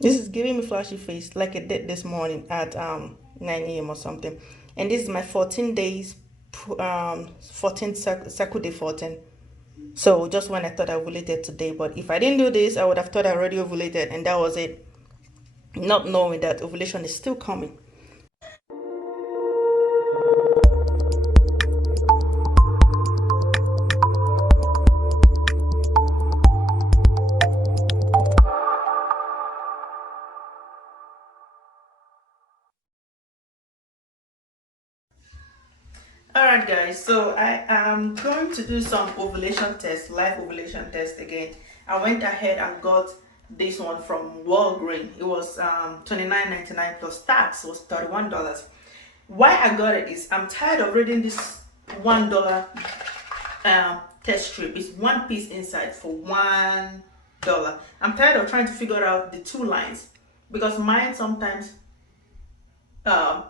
This is giving me flashy face like it did this morning at 9 a.m. or something. And this is my 14 days, 14 cycle day 14. So just when I thought I ovulated today, but if I didn't do this, I would have thought I already ovulated, and that was it. Not knowing that ovulation is still coming. Alright guys, so I am going to do some ovulation test, live ovulation test again. I went ahead and got this one from Walgreens. It was $29.99 plus tax was $31. Why I got it is I'm tired of reading this $1 test strip. It's one piece inside for $1. I'm tired of trying to figure out the two lines because mine sometimes um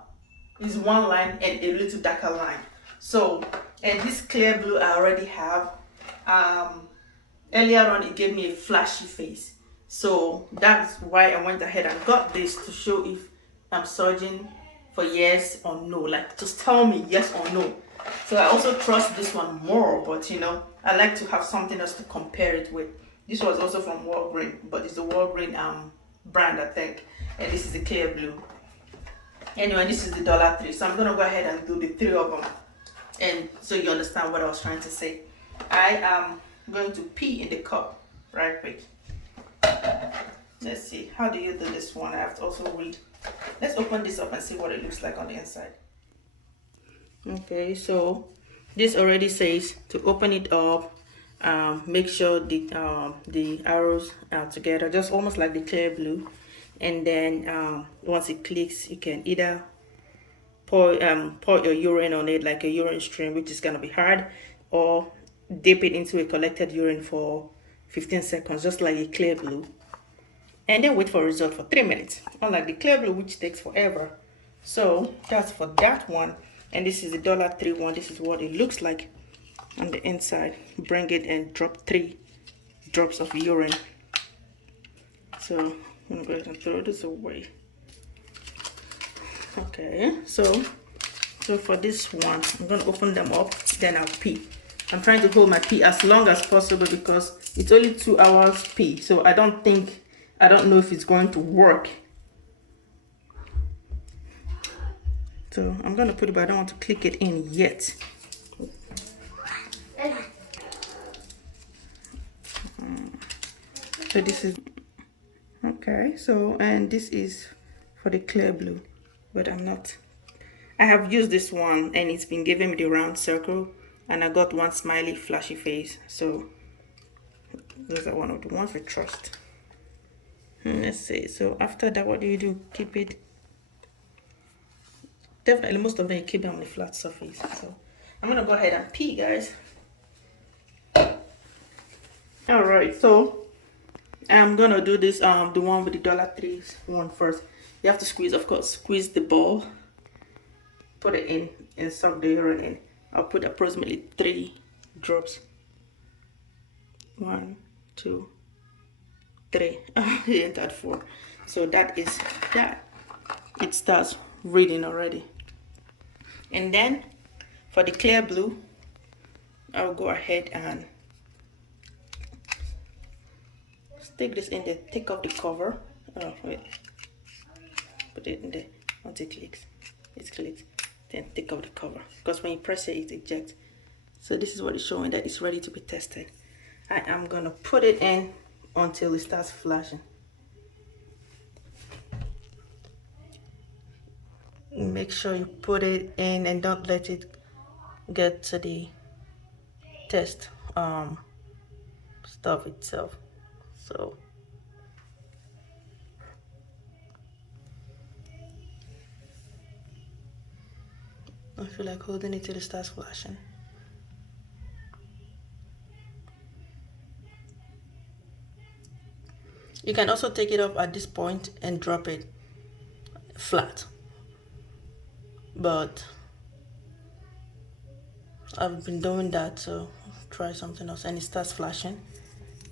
is one line and a little darker line. So, and this Clearblue I already have. Earlier on it gave me a flashy face, so that's why I went ahead and got this to show if I'm surging for yes or no, like just tell me yes or no. So I also trust this one more, but you know, I like to have something else to compare it with. This was also from Walgreens, but it's the Walgreens brand I think, and this is the Clearblue. Anyway, this is the $3. So I'm gonna go ahead and do the three of them, and so you understand what I was trying to say. I am going to pee in the cup right quick. Let's see, how do you do this one? I have to also read. Let's open this up and see what it looks like on the inside. Okay, so this already says to open it up, make sure the arrows are together, just almost like the Clearblue. And then once it clicks, you can either pour your urine on it like a urine stream, which is gonna be hard, or dip it into a collected urine for 15 seconds, just like a Clearblue, and then wait for a result for 3 minutes, unlike the Clearblue, which takes forever. So that's for that one. And this is the $3 one. This is what it looks like on the inside. Bring it and drop 3 drops of urine. So I'm gonna go ahead and throw this away. Okay, so for this one, I'm gonna open them up, then I'll pee. I'm trying to hold my pee as long as possible because it's only 2 hours pee, so I don't know if it's going to work. So I'm gonna put it, but I don't want to click it in yet. So this is okay. So, and this is for the Clearblue, but I have used this one and it's been giving me the round circle, and I got one smiley flashy face. So those are one of the ones we trust. Let's see. So after that, what do? Keep it. Definitely, most of them you keep them on a flat surface. So I'm gonna go ahead and pee, guys. All right, so I'm gonna do this the one with the $3 one first. You have to squeeze, of course, squeeze the ball, put it in, and suck the urine in. I'll put approximately 3 drops. 1, 2, 3. He entered 4. So that is that. It starts reading already. And then for the Clearblue, I'll go ahead and stick this in there. Take off the cover. Oh wait. Put it in there. Once it clicks, then take off the cover, because when you press it, it ejects. So this is what it's showing, that it's ready to be tested. I am gonna put it in until it starts flashing. Make sure you put it in and don't let it get to the test stuff itself. So I feel like holding it till it starts flashing. You can also take it off at this point and drop it flat, but I've been doing that, so try something else. And it starts flashing.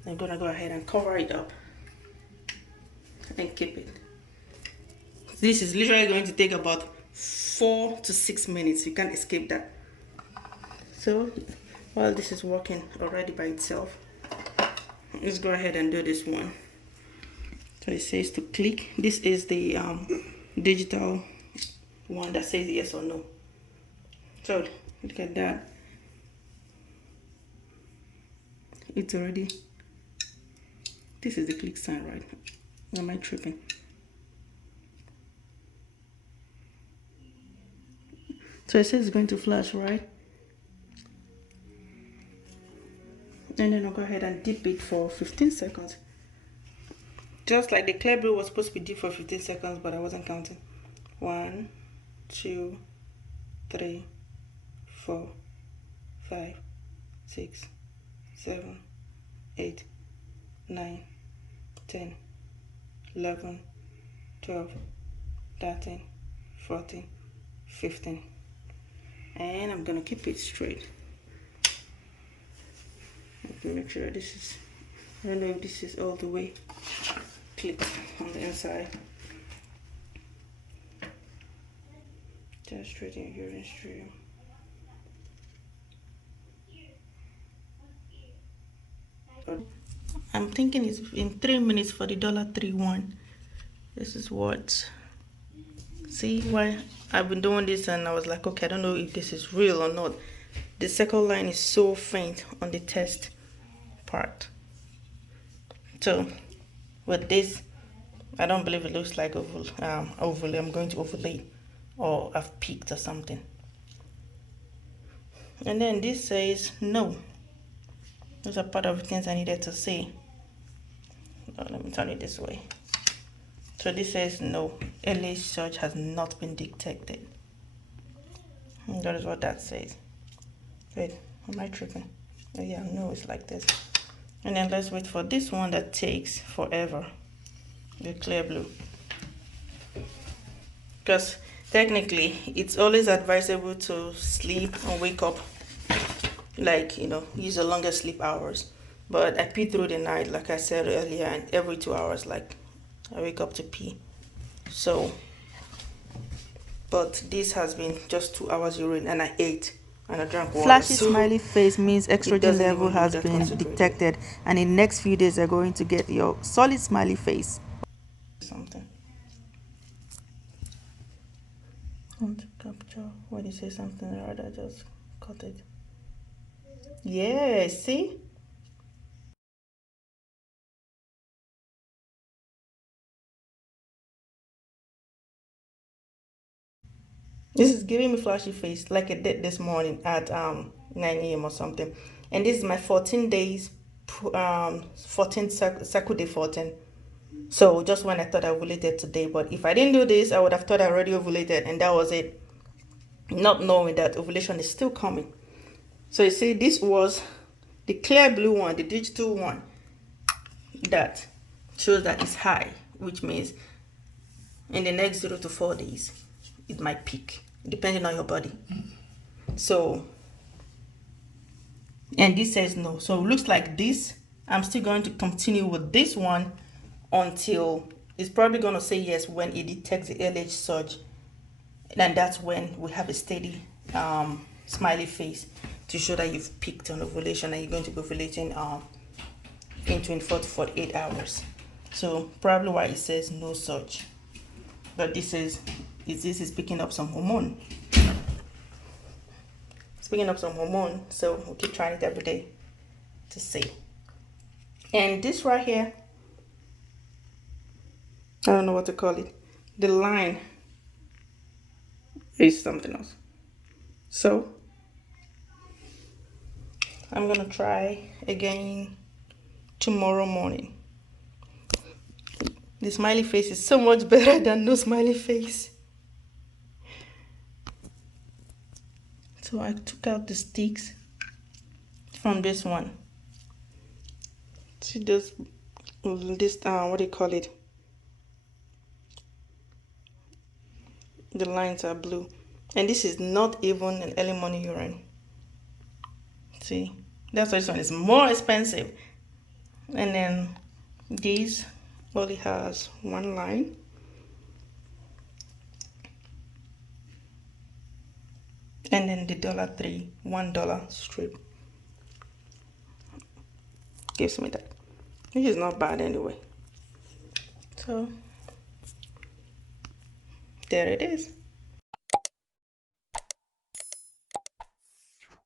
I'm gonna go ahead and cover it up. and keep it. This is literally going to take about 4 to 6 minutes. You can't escape that. So while this is working already by itself, let's go ahead and do this one. So it says to click. This is the digital one that says yes or no. So look at that. It's already, this is the click sign, right? Am I tripping? So it says it's going to flash, right? And then I'll go ahead and dip it for 15 seconds. Just like the Clearblue was supposed to be dipped for 15 seconds, but I wasn't counting. 1, 2, 3, 4, 5, 6, 7, 8, 9, 10, 11, 12, 13, 14, 15. And I'm gonna keep it straight. Make sure this is, I don't know if this is all the way clipped on the inside. Just straighten your urine stream. I'm thinking it's in 3 minutes for the $3.1. This is what, see why I've been doing this, and I was like, okay, I don't know if this is real or not. The second line is so faint on the test part. So with this, I don't believe it looks like overlay. I'm going to overlay, or I've peaked or something. And then this says no. Those are part of the things I needed to say. Let me turn it this way. So this says no, LH surge has not been detected. And that is what that says. Wait, am I tripping? Oh yeah, no, it's like this. And then let's wait for this one that takes forever, the Clearblue. Because technically, it's always advisable to sleep and wake up, like, you know, use the longest sleep hours. But I pee through the night, like I said earlier, and every 2 hours, like, I wake up to pee. So, but this has been just 2 hours urine, and I ate. And I drank water. Flashy smiley face means estrogen level has been detected, and in the next few days, you're going to get your solid smiley face. Something. I want to capture when you say something, or rather just cut it. Yeah, see? This is giving me flashy face like it did this morning at 9 a.m. or something. And this is my 14 days, 14 cycle day 14. So just when I thought I ovulated today. But if I didn't do this, I would have thought I already ovulated, and that was it. Not knowing that ovulation is still coming. So you see, this was the Clearblue one, the digital one, that shows that it's high, which means in the next 0 to 4 days, it might peak, depending on your body. So, and this says no. So it looks like this. I'm still going to continue with this one until it's probably going to say yes when it detects the LH surge. And that's when we have a steady smiley face to show that you've peaked on ovulation, and you're going to be ovulating in 24 to 48 hours. So probably why it says no surge. But this is picking up some hormone. It's picking up some hormone, so we'll keep trying it every day to see. And this right here, I don't know what to call it. The line is something else. So I'm gonna try again tomorrow morning. The smiley face is so much better than no smiley face. So I took out the sticks from this one. See this what do you call it? The lines are blue. And this is not even an early morning urine. See, that's why this one is more expensive. And then these only has one line. And then the $3, $1 strip gives me that, which is not bad anyway. So there it is.